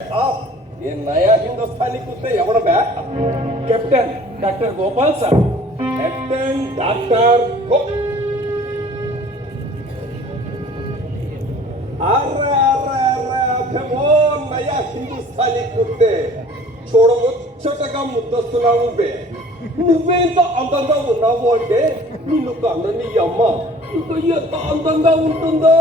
ये नया हिंदुस्तानी कुत्ते एवढ बॅ कैप्टन डॉक्टर गोपाल साहब. कॅप्टन डॉक्टर अरे अरे अरे वो नया हिंदुस्तानी कुत्ते చూడముచ్చటగా ముద్దస్తున్నావు బే నువ్వేంత అందంగా ఉన్నావు అంటే నిన్ను కన్న నీ అమ్మ ఇంకా ఎంత అందంగా ఉంటుందో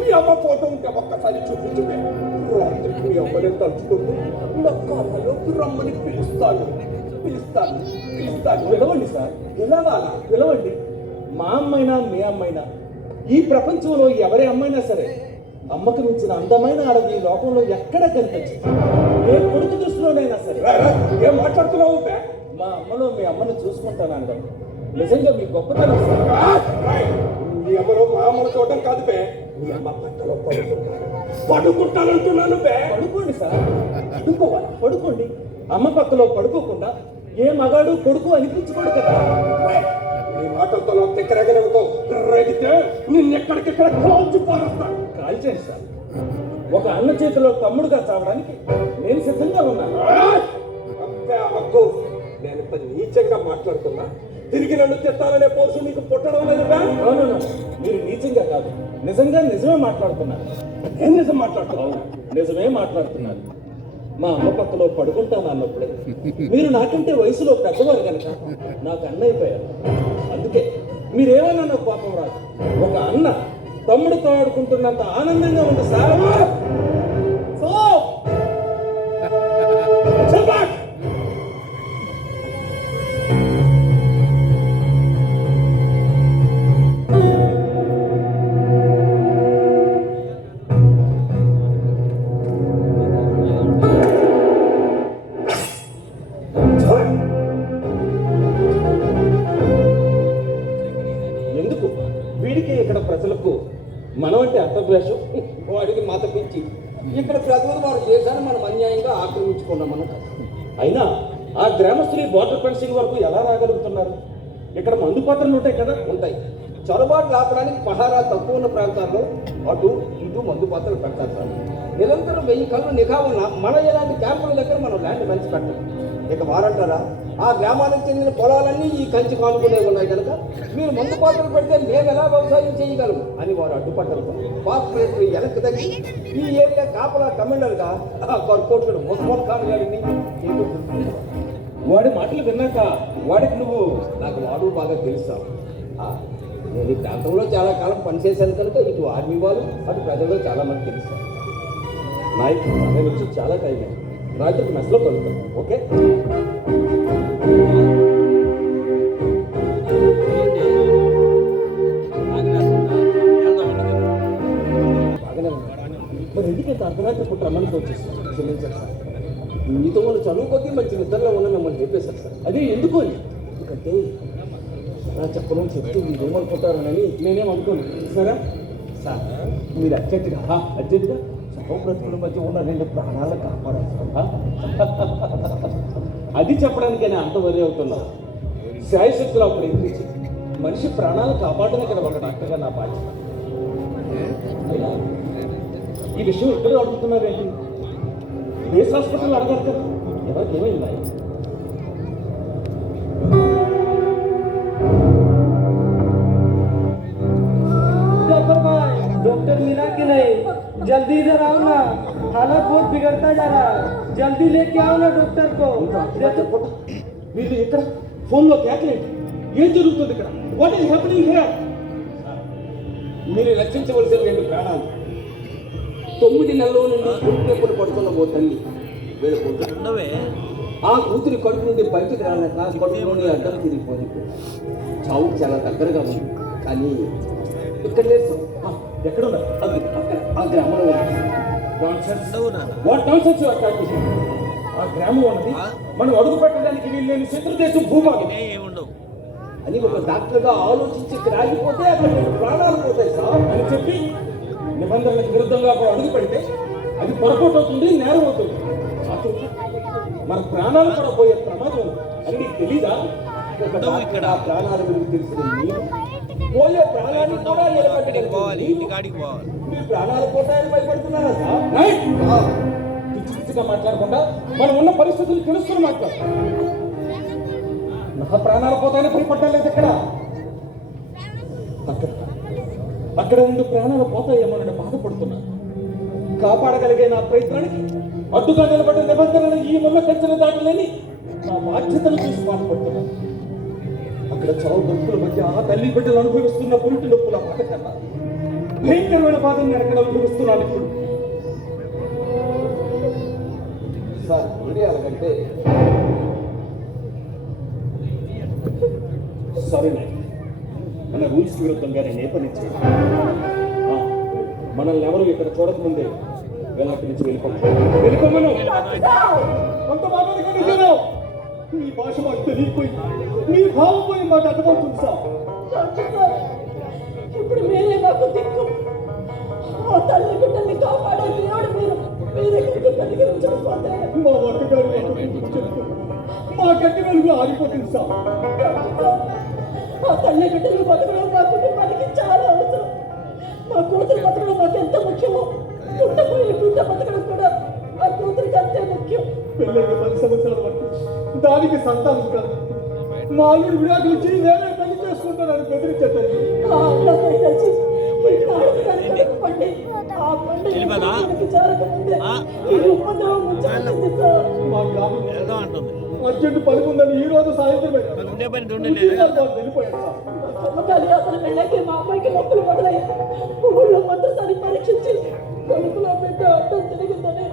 మీ అమ్మ ఫోటో ఉంటే ఒక్కసారి చూపించుమే రాత్రికి మీ అమ్మని తలుచుకుంటూ నా కళ్ళలోకి రమ్మని పిలుస్తాను పిలవండి సార్, పిలవండి. మా అమ్మైనా మీ అమ్మైనా ఈ ప్రపంచంలో ఎవరి అమ్మైనా సరే అమ్మకు మించిన అందమైన ఆడది ఈ లోకంలో ఎక్కడ కనిపించదు. ఏ కొడుకు దృష్టిలోనైనా సరే. ఏం మాట్లాడుతున్నావు మా అమ్మలో మీ అమ్మను చూసుకుంటాను అనడం నిజంగా మీ గొప్పతనం సార్. మీ అమ్మలో మా అమ్మను చూడటం కాదు బే మీ అమ్మ పట్టలో పడుకుంటానంటున్నాను బే. పడుకోండి సార్, పడుకోండి. అమ్మ పక్కలో పడుకోకుండా ఏ మగాడు కొడుకు అనిపించుకోడు కదా. నీ మాటలతో నా తిక్కరగలతో రేగితే నిన్నెక్కడికెక్కడ కాల్చిపోరేస్తాను. కాల్చేయండి సార్. ఒక అన్న చేతిలో తమ్ముడుగా చావడానికి నేను సిద్ధంగా ఉన్నాను. అక్కు నేను ఇంత నీచంగా మాట్లాడుతున్నా తిరిగి నన్ను తిట్టాలనే పోసు నీకు పుట్టడం లేదు బే. మీరు నీచంగా కాదు, నిజమే మాట్లాడుతున్నారు. ఏం నిజం మాట్లాడుతున్నావు? నిజమే మాట్లాడుతున్నారు. మా అమ్మ పక్కలో పడుకుంటాను అన్నప్పుడే మీరు నాకంటే వయసులో పెద్దవారు కనుక నాకు అన్న అయిపోయారు. అందుకే మీరేమన్నా నాకు కోపం రాదు. ఒక అన్న తమ్ముడితో ఆడుకుంటున్నంత ఆనందంగా ఉంది సార్. ఎందుకు వీడికి ఇక్కడ ప్రజలకు మనం అంటే అర్థద్వేషం, వాడికి మత పిచ్చి. ఇక్కడ ప్రజలు వారు దేశాన్ని మనం అన్యాయంగా ఆక్రమించుకున్నాం మనం. అయినా ఆ గ్రామస్తులు బోర్డర్ ఫెన్సింగ్ వరకు ఎలా రాగలుగుతున్నారు? ఇక్కడ మందు పాత్రలు ఉంటాయి కదా. ఉంటాయి. చొరబాట్లు ఆపడానికి పహారా తక్కువ ఉన్న ప్రాంతాల్లో అటు ఇటు మందు పాత్రలు పెడతారు సార్. నిరంతరం 1000 కళ్ళు నిఘా ఉన్న మన ఇలాంటి క్యాంపుల దగ్గర మనం ల్యాండ్ కంచి పెట్టాలి. ఇక వారంటారా ఆ గ్రామానికి చెందిన పొలాలన్నీ ఈ కంచి కానుకునే ఉన్నాయి కనుక మీరు మందు పాత్రలు పెడితే మేము ఎలా వ్యవసాయం చేయగలము అని వారు అడ్డుపడ్డారు. కార్పొరేట్లు వెనక్కి తగ్గి ఈ ఏరియా కాపలా కమాండర్గా కార్పొరేటర్ ముస్మాన్ ఖాన్ గారిని వాడి మాటలు విన్నాక వాడికి నువ్వు నాకు వాడు బాగా తెలుస్తావు. నేను ఈ ప్రాంతంలో చాలా కాలం పనిచేశాను కనుక ఇటు ఆర్మీ వాళ్ళు అటు ప్రజల్లో చాలా మంది తెలుసు. నాయకుడు నేను వచ్చి చాలా టైం అయింది. రాత్రికి మెస్లో కలుగుతాను. ఓకే? మరి ఎందుకంటే అర్ధరాత్రి పుట్టు రమ్మని వచ్చేస్తాను. క్షమించారు సార్. మీతో వాళ్ళు చదువు కొద్దీ మంచి నిద్రలో ఉన్న మిమ్మల్ని చెప్పేశారు సార్. అదే ఎందుకు అని ఎందుకంటే నా చెప్పడం చెప్తూ మీరు ఏమనుకుంటారని నేనేమనుకోను. సరే సార్ మీరు అర్జెంటుగా సహోబ్రతుల మధ్య ఉన్న 2 ప్రాణాలను కాపాడాలి. అది చెప్పడానికి నేను అంత వరి అవుతున్నా. శాయశక్తులు ప్రయత్నించి మనిషి ప్రాణాలు కాపాడమే కదా ఒక డాక్టర్గా నా బాధ్యత. అయినా ఈ విషయం ఎక్కడ అడుగుతున్నారేంటి? బేస్ హాస్పిటల్ అడగారు కదా. ఎవరికి ఏమైంది? डॉक्टर मिला कि नहीं? जल्दी इधर आओ ना, हालत बहुत बिगड़ता जा रहा है. जल्दी लेके आओ ना डॉक्टर को. వీళ్ళు ఇక్కడ ఫోన్లో క్యాక్లేట్ ఏం జరుగుతుంది ఇక్కడ? What is happening here? మీరు రక్షించవలసిన 2 ప్రాణాలు. 9 నెలల నుండి పుట్టినప్పుడు పడుతున్న ఓ తల్లి వేడుకుంటున్నవే ఆ కూతురి కడుపు నుండి బయటకు రాలేక కడుపులోని అడ్డం తిరిగిపోయింది. చావుకు చాలా దగ్గరగా ఉంది. కానీ ఇక్కడ లేదు. ఎక్కడ ఉన్నారు? ఆ గ్రామంలో what nonsense you are talking? ఆ గ్రామం ఉన్నది మనం అడుగు పెట్టడానికి వీల్లేని శత్రు దేశం భూభాగం అని ఒక డాక్టర్గా ఆలోచించి రాగిపోతే అక్కడ ప్రాణాలు పోతాయి సార్ అని చెప్పి నిబంధనలకు విరుద్ధంగా అడుగు పెడితే అది పొరపాటు అవుతుంది, నేరం అవుతుంది. మన ప్రాణాలు కూడా పోయే ప్రమాదం అని నీకు తెలీదా? ఒక డాక్టర్ ఆ ప్రాణాల గురించి తెలిసిన మీరు పోయే ప్రాణాన్ని కూడా నిలబెట్టగలిగిన మీరు ప్రాణాల పోతాయని భయపడుతున్నారా సార్? రైట్. పిచ్చి పిచ్చిగా మాట్లాడకుండా మనం ఉన్న పరిస్థితులు తెలుసుకుని మాట్లాడు. నా ప్రాణాలు పోతాయని భయపడ్డలేదు ఇక్కడ. అక్కడ రెండు ప్రాణాలు పోతాయేమోనని బాధపడుతున్నా. కాపాడగలిగే నా ప్రయత్నానికి అడ్డుగా నిలబడిన నిబంధనలు ఈ మొన్న కంచెలు దాటలేని నా బాధ్యతలు చూసి బాధపడుతున్నా. అక్కడ చావు బతుకుల మధ్య ఆ తల్లి బిడ్డలు అనుభవిస్తున్న పురిటి నొప్పుల బాధ కన్నా భయంకరమైన బాధను నేను ఎక్కడ అనుభవిస్తున్నాను ఇప్పుడు. సార్ మీరే అలాగంటే సరే మన రూల్స్ విరుద్ధంగా నేను ఏ పని చేయను. మనల్ని ఎవరు ఇక్కడ చూడకముందే వెళ్ళక్కడి నుంచి వెళ్ళిపోమను. అంత మాట్లాడుకుంటున్నావు. నీ భాష మాకు తెలియపోయింది, నీ భావం పోయి మాకు అర్థమవుతుంది సార్. ఇప్పుడు మీరే నాకు దిక్కు. ఆ తల్లి బిడ్డల్ని కాపాడే దేవుడు మీరు. మీరెక్కడికి పరిగెత్తించకపోతే మా ఒక్కగారు మా గట్టి వెలుగు ఆగిపోతుంది సార్. ఆ తల్లి బిడ్డలు బతకడం మా కుటుంబానికి చాలా అవసరం. మా కూతురు బతకడం మాకు ఎంత ముఖ్యమో పుట్టబోయే బిడ్డ బతకడం కూడా ఆ కూతురికి అంతే ముఖ్యం. పెళ్ళైన 10 సంవత్సరాల వరకు దానికి సంతానం కాదు. మా అల్లుడు విడాకులు ఇచ్చి నేనే పెళ్లి చేసుకుంటానని బెదిరించారు. ఆ అన్నపై కలిసి ఈ నాడుగుదాన్ని కనుక్కోండి. ఆ పండుగ జరగకముందే ఈ ఉపద్రవం ముంచాల్సింది సార్. మా గ్రామం అర్జెంట్ పని ఉందని ఈ రోజు సాయంత్రం వెళ్ళిపోయాడు సార్. కర్మకాలి అతను వెళ్ళాకే మా అమ్మాయికి నొప్పులు మొదలయ్యాయి. ఊళ్ళో మొదటిసారి పరీక్షించి కొడుకులో పెద్ద అడ్డం తిరిగిందని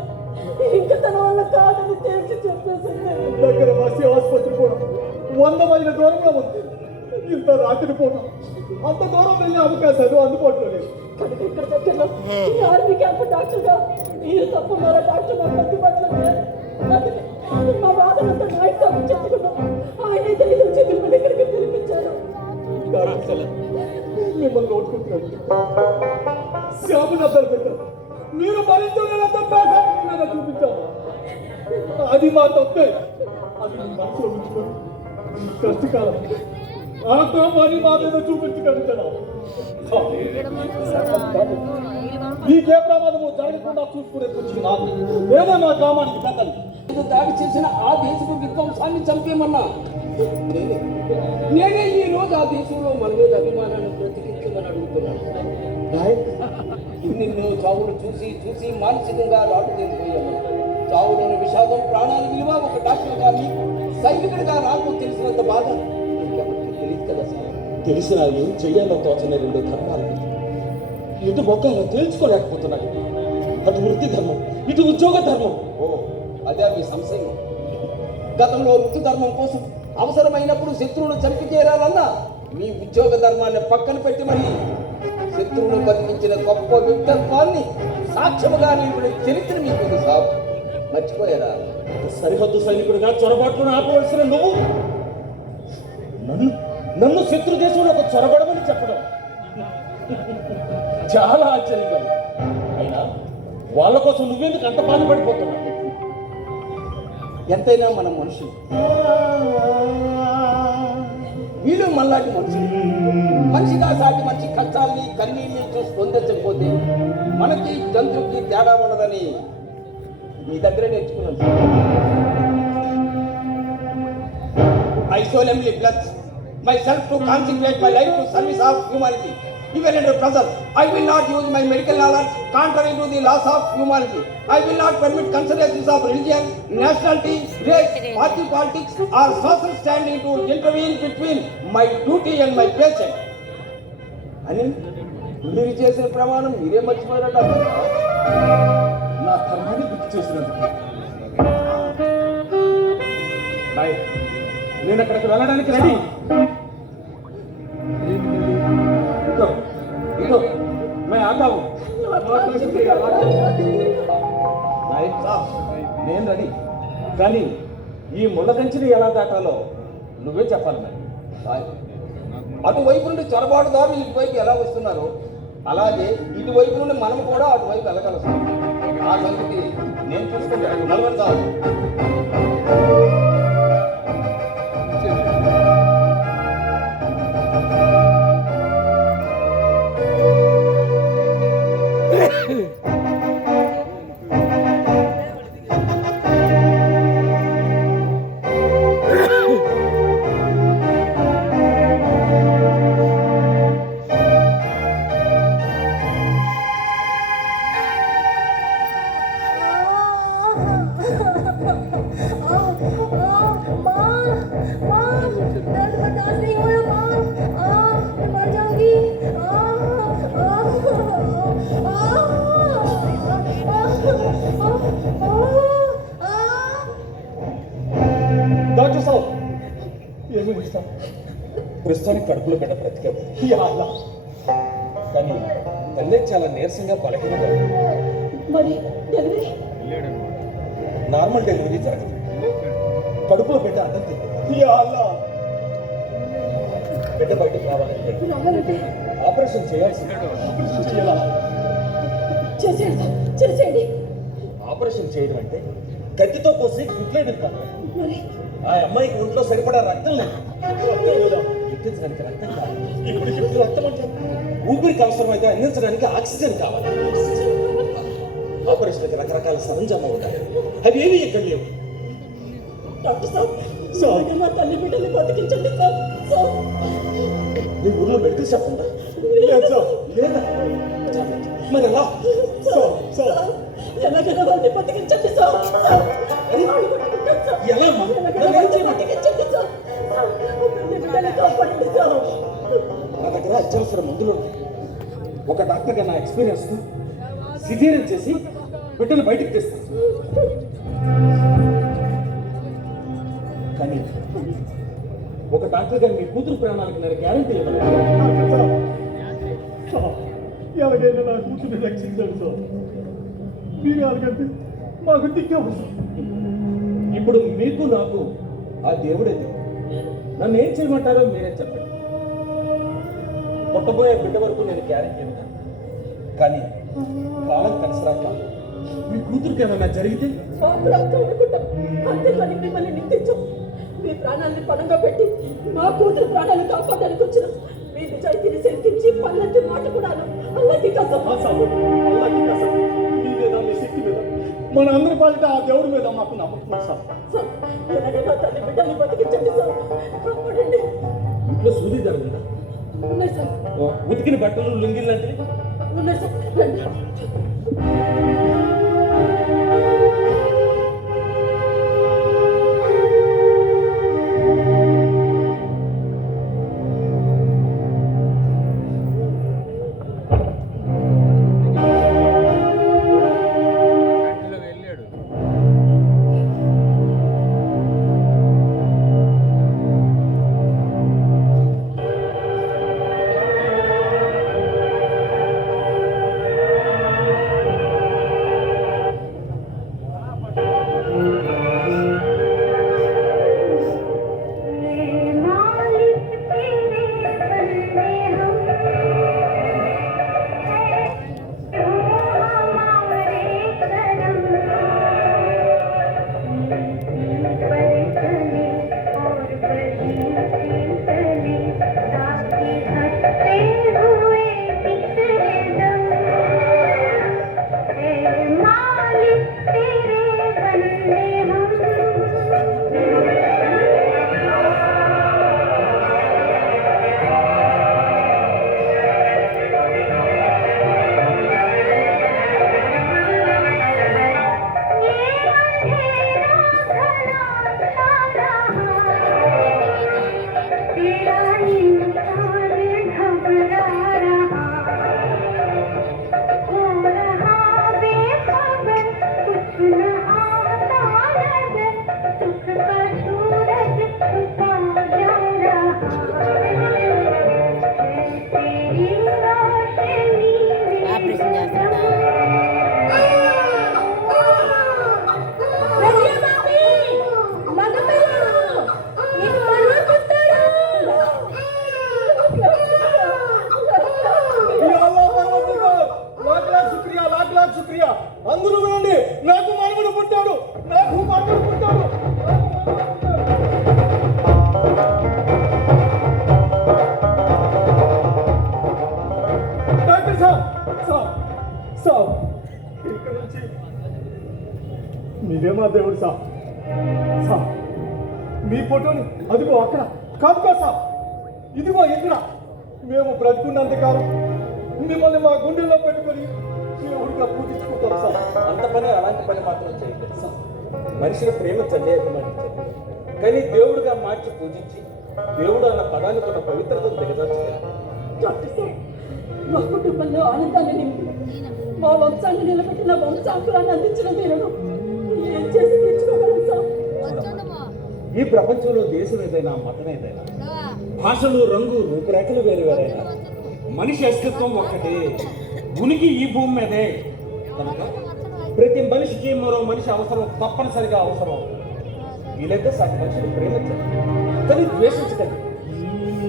ఇంకా తన వల్ల కాదని తేల్చి చెప్పేసింది. దగ్గర వాసి ఆసుపత్రి కూడా 100 మైళ్ళ దూరంలో ఉంది. ఇంత రాత్రి పూట అంత దూరం వెళ్ళే అవకాశాలు అందుబాటులో లేదు. కనుక ఇక్కడ దగ్గరలో ఈ ఆర్మీ క్యాంప్ డాక్టర్గా మీరు తప్ప మరో డాక్టర్ నాకు అందుబాటులో లేరు. అందుకే మా వాదనంతా నాయకు చెప్పుకున్నాం. ఆయనే తెలియదు మిమ్మల్ని ఇక్కడికి పిలిపించారు. మిమ్మల్ని ఓడుకుంటున్నాడు. శ్యాము నద్దరు పెట్టారు. మీరు భరించలేనంత పేద చూపించాము. అది మా తప్పే. అది మీ మనసులో ఉంచుకోండి. కష్టకాలం ఆ కోపాన్ని మా మీద చూపించగలుగుతున్నాం. మీకే ప్రమాదము జరగకుండా చూసుకునే కూర్చుని నాకు ఏదో మా గ్రామానికి పెద్దలు దాడి చేసిన ఆ దేశపు విధ్వంసాన్ని చంపేమన్నా నేనే ఈ రోజు ఆ దేశంలో మన మీద అభిమానాన్ని బ్రతికించమని అడుగుతున్నాను. నిన్ను చావును చూసి చూసి మానసికంగా రాటు తెలిపోయాము. చావులోని విషాదం, ప్రాణాల విలువ ఒక డాక్టర్గా మీకు, సైనికుడిగా నాకు తెలిసినంత బాధ ఇంకెవరికి తెలియదు కదా సార్. తెలిసిన ఏం చెయ్యాలో తోచని రెండు ధర్మాలు ఇటు మొక్కలు తేల్చుకోలేకపోతున్నాను. అటు వృత్తి ధర్మం, ఇటు ఉద్యోగ ధర్మం. ఓ అదే మీ సంశయం. గతంలో వృత్తి ధర్మం కోసం అవసరమైనప్పుడు శత్రువును చంపి చేరాలన్నా మీ ఉద్యోగ ధర్మాన్ని పక్కన పెట్టి మరి శత్రువును బతికించిన గొప్ప వ్యక్తిత్వాన్ని సాక్ష్యముగా నిలిపిన చరిత్ర మీకు ఉంది సాబ్. మర్చిపోయారా? సరిహద్దు సైనికుడిగా చొరబాట్లను ఆపవలసిన నువ్వు నన్ను శత్రు దేశంలో ఒక చొరబడమని చెప్పడం చాలా ఆశ్చర్యంగా ఉంది. అయినా వాళ్ళ కోసం నువ్వెందుకు అంత బాధపడిపోతున్నావు? ఎంతైనా మనం మనుషులు, వీళ్ళు మనలాంటి మనుషులు. మనిషిగా సాటి మనిషి కష్టాల్ని కన్నీళ్ళని చూసి పొందించకపోతే మనకి జంతువుకి తేడా ఉండదని మీ దగ్గరే నేర్చుకున్నాను. I solemnly pledge myself to consecrate my life to service of humanity. Even under pressure, I will not use my medical knowledge contrary to the laws of humanity. I will not permit considerations of religion, nationality, race, party politics or social standing to intervene between my duty and my patient. అని మీరు చేసిన ప్రమాణం మీరే మర్చిపోయారట. నా ధర్మాన్ని గుర్తు చేసినందుకు నేను అక్కడికి వెళ్ళడానికి రెడీ. ఇదో మే ఆగావు. నేను రెడీ, కానీ ఈ ముళ్ళ కంచెని ఎలా దాటాలో నువ్వే చెప్పాలి. మరి అటువైపు నుండి చొరబాటుదారులు ఇటువైపు ఎలా వస్తున్నారు, అలాగే ఇటువైపు నుండి మనం కూడా అటువైపు వెళ్ళగలం. ఆ సంగతి నేను చూసుకుంటాను. నలభై సార్ లేదు సార్. ప్రస్తుతానికి కడుపులో బిడ్డ బ్రతికేది. కానీ తల్లి చాలా నీరసంగా బలహీనంగా ఉంది. మరి డెలివరీ నార్మల్ డెలివరీ జరగదు. కడుపులో బిడ్డ అడ్డం తింది. బిడ్డ బయటకు రావాలంటే రావాలంటే ఆపరేషన్ చేయాల్సింది. చేసేయండి. ఆపరేషన్ చేయడం అంటే కత్తితో కోసి గుట్లేయడం కాదు. మరి ఆ అమ్మాయికి ఒంట్లో సరిపడా రక్తం లేదు. ఎక్కించడానికి రక్తం కావాలి. ఇప్పుడు రక్తం అంటే ఊపిరికి అవసరమైతే అందించడానికి ఆక్సిజన్ కావాలి. ఆపరేషన్కి రకరకాల సరంజామా ఉంటాయి. అవి ఏవి ఇక్కడ లేవు. డాక్టర్ సార్ మా తల్లి బిడ్డని బతికించండి సార్. మీ ఊర్లో మెడికల్ షాప్ ఉందా? లేదా? మరి ఎలా? ఎలాగైనా వాళ్ళని బతికించండి సార్. ఎలా బతికించండి సార్. బిడ్డని కాపాడండి సార్. నా దగ్గర అత్యవసర మందులు ఉన్నాయి. ఒక డాక్టర్గా నా ఎక్స్పీరియన్స్ సిజేరియన్ చేసి బిడ్డలు బయటకు తెస్తాను. కానీ ఒక డాక్టర్గా మీ కూతురు ప్రాణాలకు నేను గ్యారంటీ ఇవ్వలేదు. ఎలాగైనా నా కూతురు రక్షించాడు సార్. మీరు ఎలాగంటే మాకు దిక్కేవు సార్. ఇప్పుడు మీకు నాకు ఆ దేవుడే దిక్కు. నన్ను ఏం చేయమంటారో మీరే చెప్పండి. పుట్టబోయే బిడ్డ వరకు నేను గ్యారెంటీ ఇవ్వను. కానీ కాలం కలిసి రాక మీ కూతురికి ఏమైనా జరిగితే అంతేకాని మిమ్మల్ని నిందించాం. మీ ప్రాణాన్ని పణంగా పెట్టి మా కూతురు ప్రాణాలు కాపాడడానికి వచ్చిన మీ నిజాయితీని శంకించి పల్లకి మాట కూడా అల్లకి కసం మీ మీద మీ శక్తి మీద మన అందరి పాలిట ఆ దేవుడి మీద మాకు నమ్మకం సార్. ఎలాగైనా తల్లి బిడ్డని బతికించండి సార్. కాపాడండి. ఇంట్లో సూది జరుగుతుందా? ఉన్నాయి సార్. ఉతికిన బట్టలు లుంగిలు లాంటివి ఉన్నాయి సార్. రండి. శుక్రియా. అందరూ వినండి, నాకు మనవడు పుట్టాడు. డాక్టర్ సాబ్ ఇక్కడ నుంచి మీరే మా దేవుడు సాబ్. మీ ఫోటోని అదిగో అక్కడ కాదుకో సాబ్, ఇదిగో ఇక్కడ మేము బ్రతుకున్నంత కాలం మిమ్మల్ని మా గుండెల్లో పెట్టుకొని దేవుడిగా పూజించుకుంటాం సార్. అంత పని అలాంటి పని మాత్రం చేయలేదు సార్. మనిషిని ప్రేమించండి, అభిమానించండి, కానీ దేవుడుగా మార్చి పూజించి దేవుడు అన్న పదానికి ఉన్న పవిత్రతను దిగజార్చలేదు. డాక్టర్ సార్, మా కుటుంబంలో ఆనందాన్ని నింపి మా వంశాన్ని నిలబెట్టిన వంశాంకురాన్ని అందించిన మీరు ఏం చేసి తీర్చుకోగలరు సార్? ఈ ప్రపంచంలో దేశం ఏదైనా మతం ఏదైనా భాషలు రంగు రూపురేఖలు వేరు వేరైనా మనిషి అస్తిత్వం ఒక్కటే, ఉనికి ఈ భూమి మీదే. కనుక ప్రతి మనిషికి మరో మనిషి అవసరం, తప్పనిసరిగా అవసరం. వీలైతే సగ మనిషిని ప్రేమించండి, కానీ ద్వేషించకండి.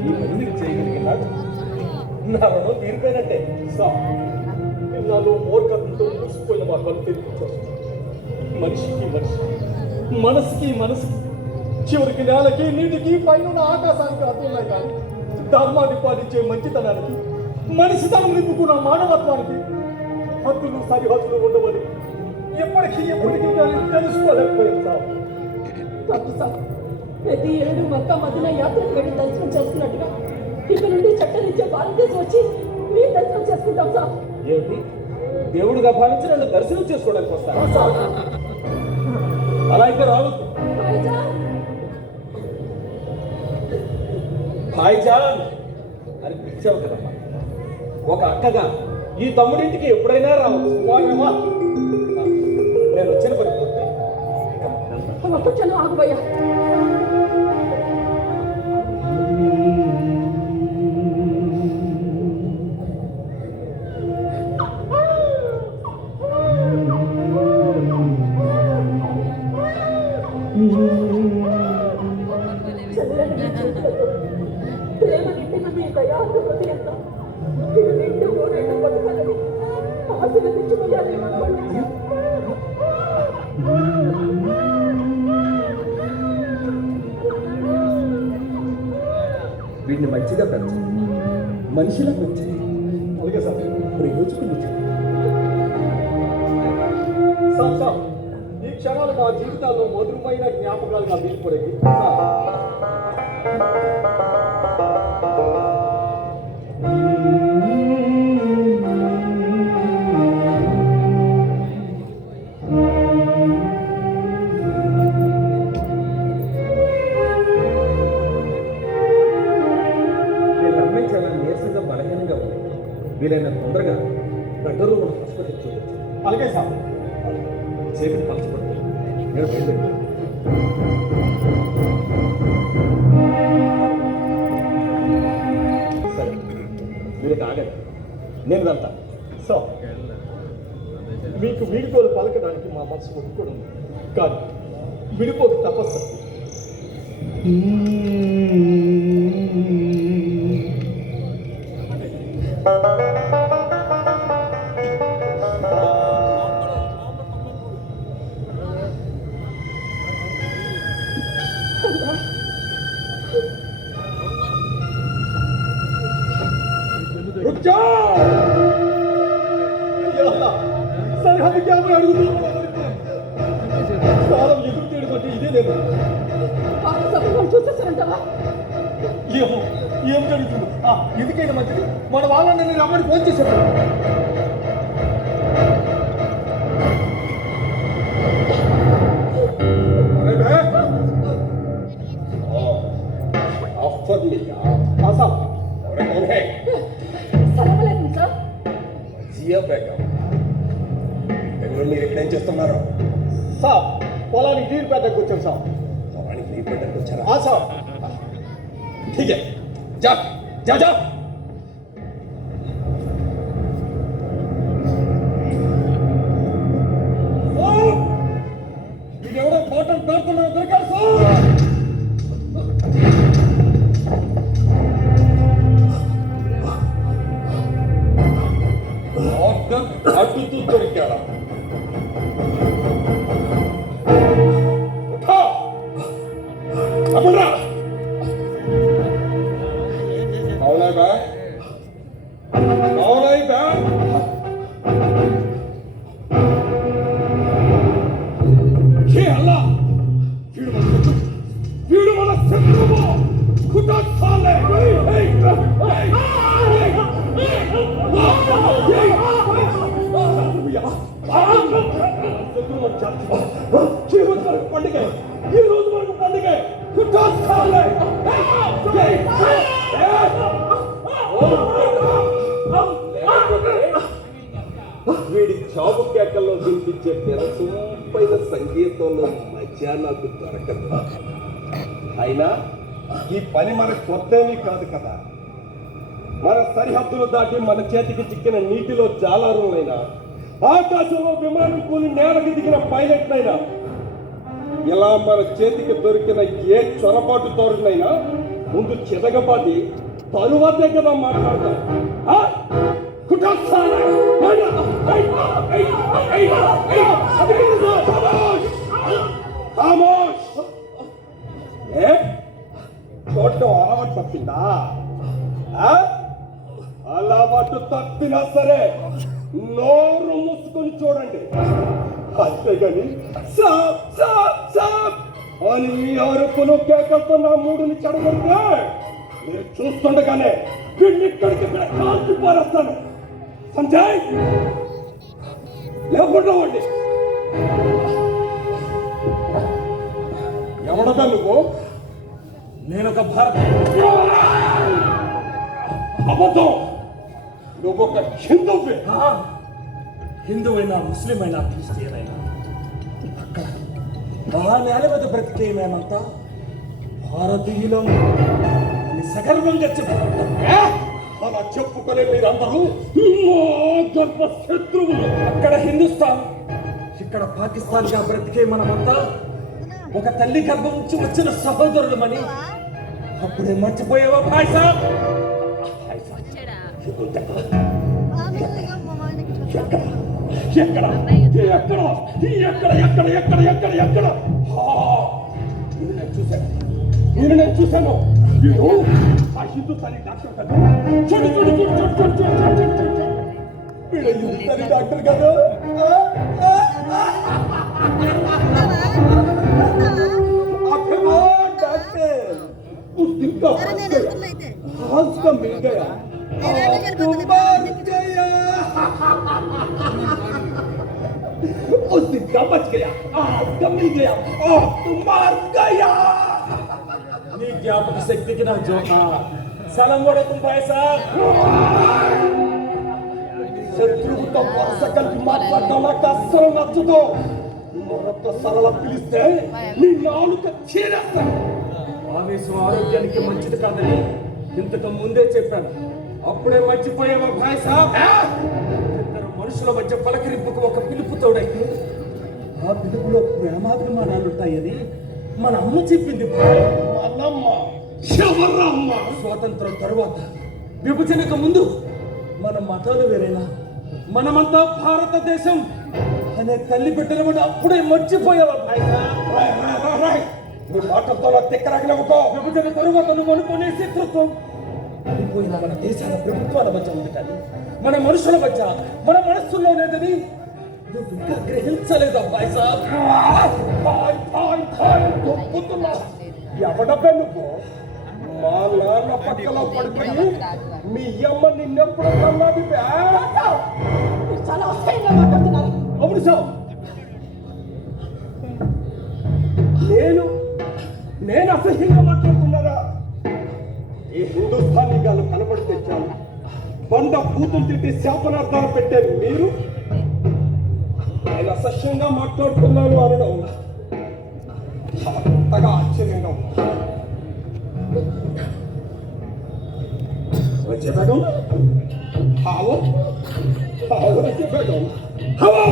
ఈ పని మీరు చేయగలిగినాడు నా రుణం తీరిపోయినట్టే. నాలో మూర్ఖంతో మూసిపోయిన మా కళ్ళు తెరిపించారు. మనిషికి మనిషి, మనసుకి మనసుకి, చివరికి నేలకి నీటికి పైన ఆకాశానికి అర్థమై కానీ ధర్మాన్ని పాటించే మంచితనానికి, మనిషితనం నింపుకున్న మానవత్వానికి హద్దులు సరిహద్దులు ఉండవని ఎప్పటికీ కానీ తెలుసుకోలేకపోయాం సార్. డాక్టర్ సాబ్, ప్రతి ఏడు మక్కా మదీనా యాత్రకు వెళ్ళి దర్శనం చేసుకున్నట్టుగా ఇక నుండి చట్టరీత్యా భారతదేశం వచ్చి మేము దర్శనం చేసుకుంటాం సార్. ఏమిటి, దేవుడిగా భావించి నన్ను దర్శనం చేసుకోవడానికి వస్తాను? అలా అయితే రావద్దు. భాయ్జాన్ అని పిలిచావు కదమ్మా. ఒక అక్కగా ఈ తమ్ముడింటికి ఎప్పుడైనా రావచ్చు. వారేమా నేను వచ్చిన పని పూర్తయింది. ఒక్క క్షణం ఆగుబోయా. ప్రేమ నిండిన మీ దయార్థ హృదయంతో ఇది నిండు నూనెండు బతుకలని ఆశీర్వదించుకోవాలి. వీడిని మంచిగా పెంచండి, మనిషిలా పెంచండి. అలాగే సార్. ప్రయోజకులు సార్, ఈ క్షణాలు మా జీవితాల్లో మధురమైన జ్ఞాపకాలుగా మిగిలిపోయాయి సార్. చాలా నీరసంగా బలహీనంగా ఉంది. వీలైన తొందరగా దగ్గరలో ఉన్న హాస్పిటల్ చూడొచ్చు. అలాగే సార్. చేతికి పలచబడుతుంది. నేను బయలుదేరి సరే, మీరు ఆగండి, నేను వెళ్తాను. సార్, మీకు వీడిపోలు పలకడానికి మా మనసు ఒప్పుకోవడం కానీ విడిపోక తపస్సు. సరిహద్దు క్యామెరా అడుగుతున్నాం. కాలం ఎదురు తీయడం అంటే ఇదే లేదు. చూసేసారంటావా? ఏం జరుగుతుంది? ఎందుకైనా మంచిది మన వాళ్ళని నేను రమ్మని ఫోన్ చేశాను. మీరు ఎక్కడేం చేస్తున్నారు? సార్, పొలానికి నీరు పెట్టడానికి వచ్చాం సార్. పొలానికి నీరు పెట్టడానికి వచ్చారా? సార్. ठीक है, जा जा जा। ఎవడో బాటలు పేరుతున్నావు దొరికారు సార్. అతిథి దొరికాడా? పండుగ ఈ రోజు మనకు పండుగ. వీడి చాపు కేకల్లో వినిపించే విరసంపైన సంగీతంలో మధ్య నాకు దొరకదు. అయినా ఈ పని మనకు కొత్తేమీ కాదు కదా. మన సరిహద్దులు దాటి మన చేతికి చిక్కిన నీటిలో జాలారులైనా, ఆకాశంలో విమానం కూలి నేలకు దిగిన పైలట్నైనా, ఇలా మన చేతికి దొరికిన ఏ చొరబాటుదారునైనా ముందు చితగపాటి తరువాతే కదా మాట్లాడతాం. చూడటం అలవాటు తప్పిందా? అలవాటు తప్పినా సరే నోరు మూసుకొని చూడండి. అంతేగాని సాప్ సాప్ సాప్ అని మీ అరుపులు కేకలతో నా మూడుని చెడగొడితే మీరు చూస్తుండగానే వీళ్ళిక్కడికి కాల్చి పారేస్తాను. సంజయ్ లేకుండా ఉండి. ఎవడదా నువ్వు? నేను ఒక భారత అబద్ధం. నువ్వు ఒక హిందువే. హిందువైనా, ముస్లిం అయినా, క్రిస్టియన్ అయినా అక్కడ ఆ నేల మీద బ్రతికే మేమంతా భారతీయులం అని సగర్వంగా చెప్పుకుంటాం. అలా చెప్పుకునే మీరందరూ గర్భ శత్రువులు. అక్కడ హిందుస్థాన్, ఇక్కడ పాకిస్తాన్ గా బ్రతికే మనమంతా ఒక తల్లి గర్భం నుంచి వచ్చిన సహోదరులమని అప్పుడే మర్చిపోయావా భాయ్ సాబ్? ఎక్కడ ఎక్కడ ఎక్కడ ఎక్కడ ఎక్కడ ఎక్కడ ఎక్కడ ఎక్కడ నేను చూశాను. వీడు ఆ హిందుస్థానీ డాక్టర్ కదా. చూడు చూడు చూడు చూడు చూడు చూడు చూడు చూడు. వీడు హిందుస్థానీ డాక్టర్ కదా. डॉक्टर उस दिन का हाथ का मिल गया उस दिन का बच गया, आज का मिल गया और तुम मर गया. నీ జ్ఞాపక శక్తికి నా జోక సలం వడకం భాయ్ సాబ్. శత్రువుతో వరుస కలిపి మాట్లాడడం నాకు అస్సలు నచ్చదు. మరొక సరళ పిలిస్తే నీ నాలుక చీరేస్తాను. ఆవేశం ఆరోగ్యానికి మంచిది కాదని ఇంతకు ముందే చెప్పాను. అప్పుడే మర్చిపోయావా భాయ్ సాబ్? ఇద్దరు మనుషుల మధ్య పలకరింపుకు ఒక పిలుపు తోడైతే ఆ పిలుపులో ప్రేమాభిమానాలుంటాయని మన అమ్మ చెప్పింది భాయ్. మనమ్మ ఎవరమ్మ? స్వాతంత్రం తరువాత, విభజనకు ముందు మన మతాలు వేరేనా, మనమంతా భారతదేశం అనే తల్లి బిడ్డలు అప్పుడే మర్చిపోయావా భాయ్ సాబ్? నీ మాటలతో నా తిక్కరాగినవుకో. విభజన తరువాత నువ్వు అనుకునే శత్రుత్వం అయిపోయిన మన దేశాల ప్రభుత్వాల మధ్య ఉంది కానీ మన మనుషుల మధ్య, మన మనస్సుల్లో లేదని నువ్వు ఇంకా గ్రహించలేదు భాయ్ సాబ్. ఎవడబ్బే నువ్వు? మా నాన్న పక్కలో పడుకొని మీ అమ్మ నిన్నెప్పుడు కన్నది? మీరు చాలా అసహ్యంగా మాట్లాడుతున్నారు. అవును సార్, నేను అసహ్యంగా మాట్లాడుతున్నారా? ఈ హిందుస్థానీ గాలు కనబడితే చాలు బండ కూతురు తిట్టి శాపనార్థాలు పెట్టే మీరు నేను అసహ్యంగా మాట్లాడుతున్నాను అనడం అంతగా ఆశ్చర్యంగా ఉంది. వచ్చే బేగం హావో హావో వచ్చే బేగం హావో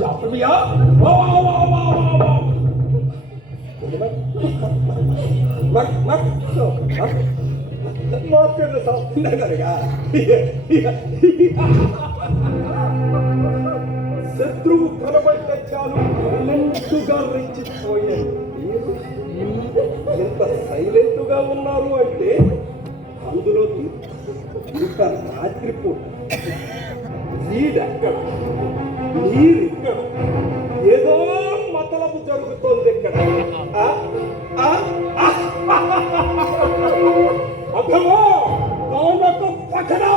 जाफर भैया माफ कर साहब, नहीं करेगा. శత్రువు కనబడితే చాలు సైలెంట్గా రెచ్చిపోయాడు. ఎంత సైలెంట్గా ఉన్నారు అంటే అందులో ఇంత రాత్రిపూట వీడెక్కడ, మీరిక్కడ, ఏదో మతలబు జరుగుతోంది ఇక్కడ. అభమో పకడో